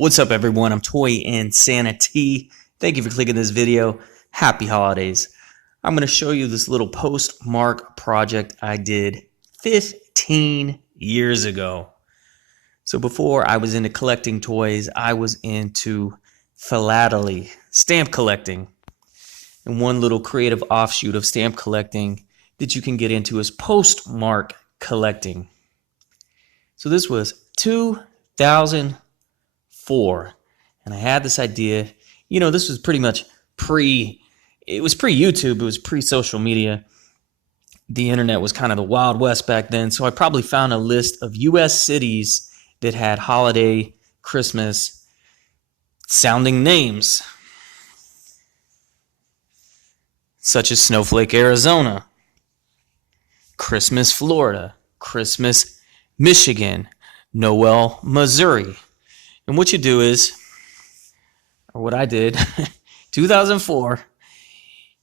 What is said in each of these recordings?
What's up, everyone? I'm Toy and Santa T. Thank you for clicking this video. Happy holidays. I'm going to show you this little postmark project I did 15 years ago. So before I was into collecting toys, I was into philately, stamp collecting. And one little creative offshoot of stamp collecting that you can get into is postmark collecting. So this was 2004, and I had this idea. This was pretty much it was pre-YouTube, it was pre-social media. The internet was kind of the Wild West back then, so I probably found a list of U.S. cities that had holiday, Christmas sounding names, such as Snowflake, Arizona, Christmas, Florida, Christmas, Michigan, Noel, Missouri. And what you do is, or what I did, 2004,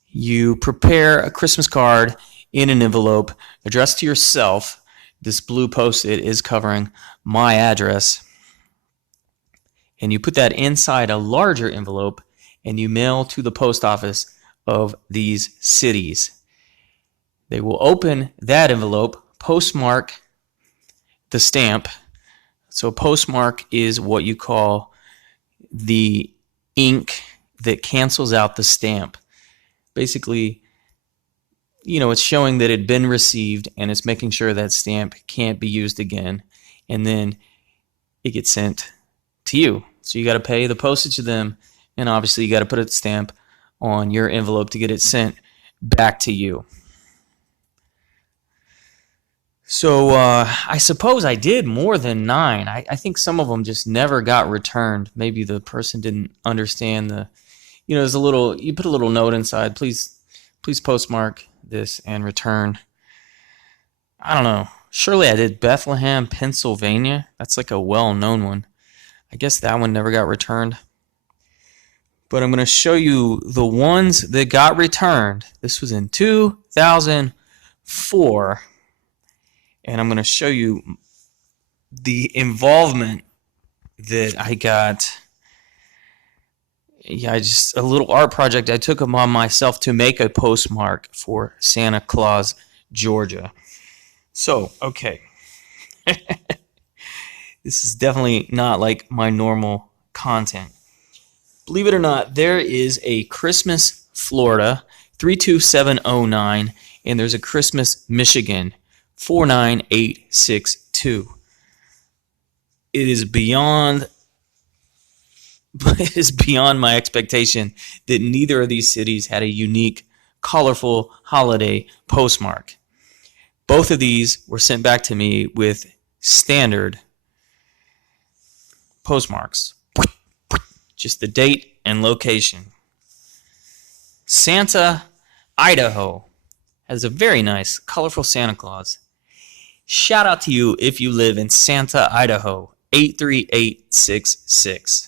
you prepare a Christmas card in an envelope addressed to yourself. This blue Post-it is covering my address. And you put that inside a larger envelope and you mail to the post office of these cities. They will open that envelope, postmark the stamp. So a postmark is what you call the ink that cancels out the stamp. Basically, it's showing that it had been received, and it's making sure that stamp can't be used again. And then it gets sent to you. So you got to pay the postage to them, and obviously you got to put a stamp on your envelope to get it sent back to you. So I suppose I did more than 9. I think some of them just never got returned. Maybe the person didn't understand there's you put a little note inside. Please postmark this and return. I don't know. Surely I did Bethlehem, Pennsylvania. That's like a well-known one. I guess that one never got returned. But I'm going to show you the ones that got returned. This was in 2004. And I'm going to show you the involvement that I got. Just a little art project I took upon myself to make a postmark for Santa Claus, Georgia. So, okay. This is definitely not like my normal content. Believe it or not, there is a Christmas, Florida, 32709, and there's a Christmas, Michigan, 49862. It is beyond my expectation that neither of these cities had a unique, colorful holiday postmark. Both of these were sent back to me with standard postmarks. Just the date and location. Santa, Idaho has a very nice, colorful Santa Claus. Shout out to you if you live in Santa, Idaho, 83866.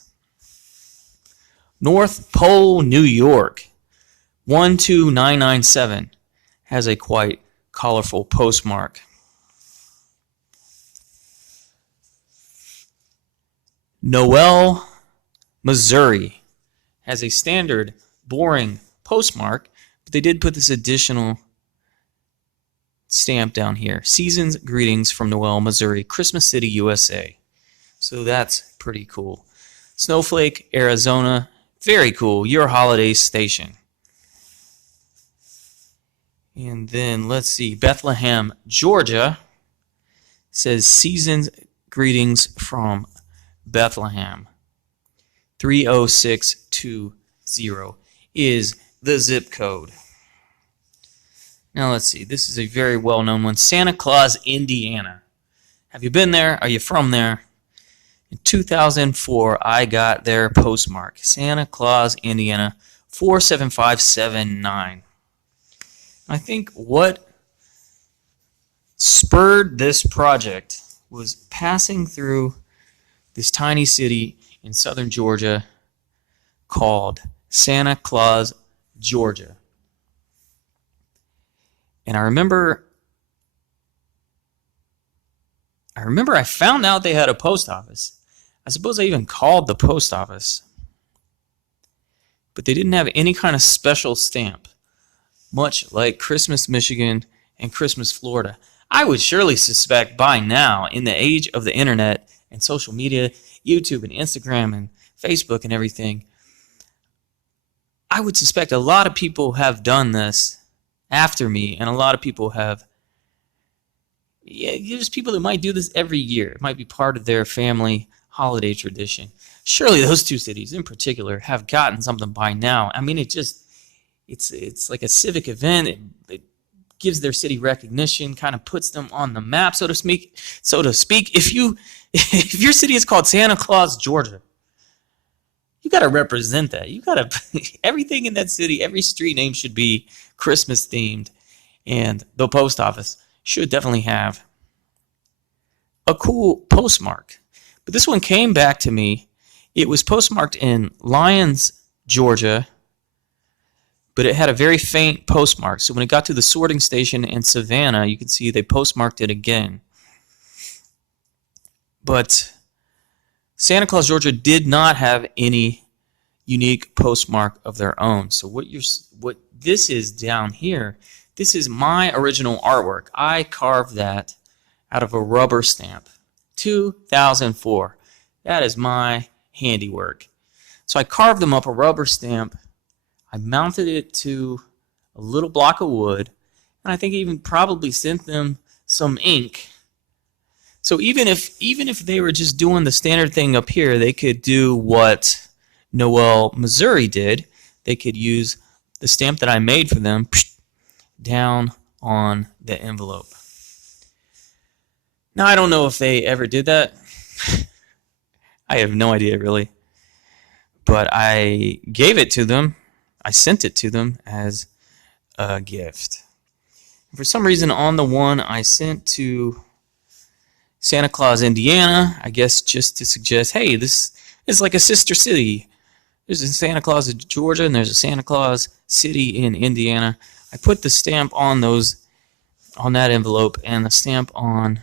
North Pole, New York, 12997 has a quite colorful postmark. Noel, Missouri has a standard, boring postmark, but they did put this additional stamp down here. Season's greetings from Noel, Missouri, Christmas City, USA. So that's pretty cool. Snowflake, Arizona, very cool. Your holiday station. And then let's see. Bethlehem, Georgia says season's greetings from Bethlehem. 30620 is the zip code. Now let's see. This is a very well-known one. Santa Claus, Indiana. Have you been there? Are you from there? In 2004, I got their postmark. Santa Claus, Indiana, 47579. I think what spurred this project was passing through this tiny city in southern Georgia called Santa Claus, Georgia. And I remember I found out they had a post office. I suppose I even called the post office, but they didn't have any kind of special stamp, much like Christmas Michigan and Christmas Florida. I would surely suspect by now, in the age of the internet and social media, YouTube and Instagram and Facebook and everything, I would suspect a lot of people have done this after me, and a lot of people have. Yeah, there's people that might do this every year. It might be part of their family holiday tradition. Surely those two cities in particular have gotten something by now. I mean, it's like a civic event. It gives their city recognition, kind of puts them on the map, so to speak. If your city is called Santa Claus, Georgia, you got to represent that. You got to everything in that city, every street name should be Christmas themed, and the post office should definitely have a cool postmark. But this one came back to me. It was postmarked in Lyons, Georgia, but it had a very faint postmark. So when it got to the sorting station in Savannah, you can see they postmarked it again. But Santa Claus, Georgia did not have any unique postmark of their own. So what this is down here, this is my original artwork. I carved that out of a rubber stamp. 2004. That is my handiwork. So I carved them up a rubber stamp. I mounted it to a little block of wood, and I think even probably sent them some ink. So even if they were just doing the standard thing up here, they could do what Noel, Missouri did. They could use the stamp that I made for them down on the envelope. Now, I don't know if they ever did that. I have no idea, really. But I gave it to them. I sent it to them as a gift. For some reason, on the one I sent to Santa Claus, Indiana, I guess just to suggest, hey, this is like a sister city. There's a Santa Claus in Georgia, and there's a Santa Claus city in Indiana. I put the stamp on that envelope, and the stamp on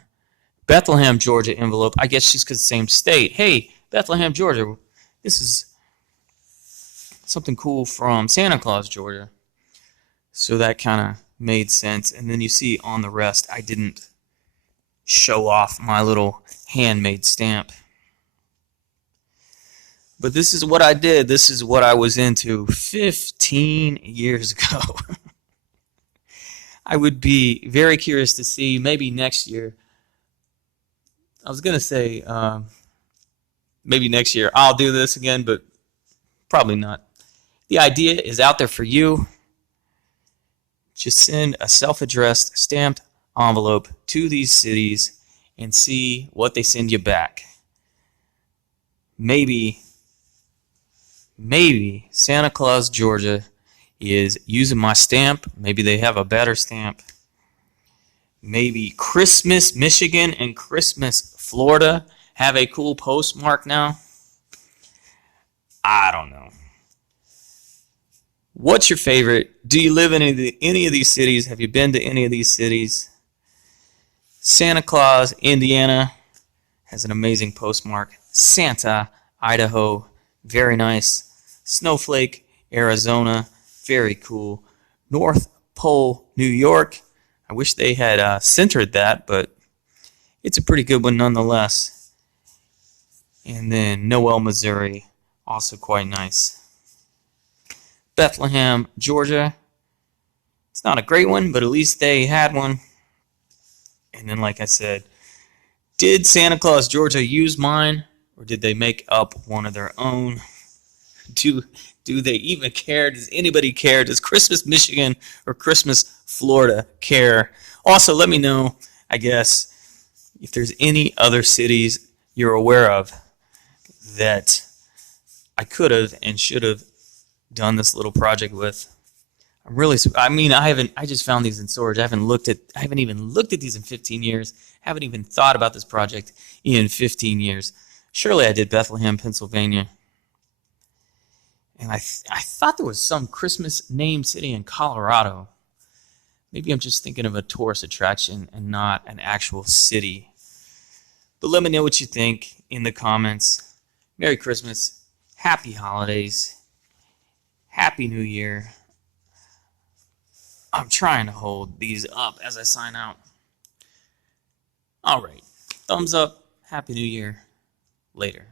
Bethlehem, Georgia envelope. I guess just because the same state. Hey, Bethlehem, Georgia, this is something cool from Santa Claus, Georgia. So that kind of made sense. And then you see on the rest, I didn't show off my little handmade stamp. But this is what I did. This is what I was into 15 years ago. I would be very curious to see, maybe next year. I was going to say maybe next year I'll do this again, but probably not. The idea is out there for you. Just send a self-addressed stamped envelope to these cities and see what they send you back. Maybe Santa Claus, Georgia is using my stamp. Maybe they have a better stamp. Maybe Christmas, Michigan and Christmas, Florida have a cool postmark now. I don't know. What's your favorite? Do you live in any of these cities? Have you been to any of these cities? Santa Claus, Indiana has an amazing postmark. Santa, Idaho, very nice. Snowflake, Arizona, very cool. North Pole, New York. I wish they had centered that, but it's a pretty good one nonetheless. And then Noel, Missouri, also quite nice. Bethlehem, Georgia. It's not a great one, but at least they had one. And then, like I said, did Santa Claus, Georgia use mine, or did they make up one of their own? Do they even care? Does anybody care? Does Christmas, Michigan or Christmas, Florida care? Also, let me know, I guess, if there's any other cities you're aware of that I could have and should have done this little project with. I just found these in storage. I haven't even looked at these in 15 years. Haven't even thought about this project in 15 years. Surely I did Bethlehem, Pennsylvania. And I thought there was some Christmas named city in Colorado. Maybe I'm just thinking of a tourist attraction and not an actual city. But let me know what you think in the comments. Merry Christmas, Happy Holidays, Happy New Year. I'm trying to hold these up as I sign out. All right. Thumbs up. Happy New Year. Later.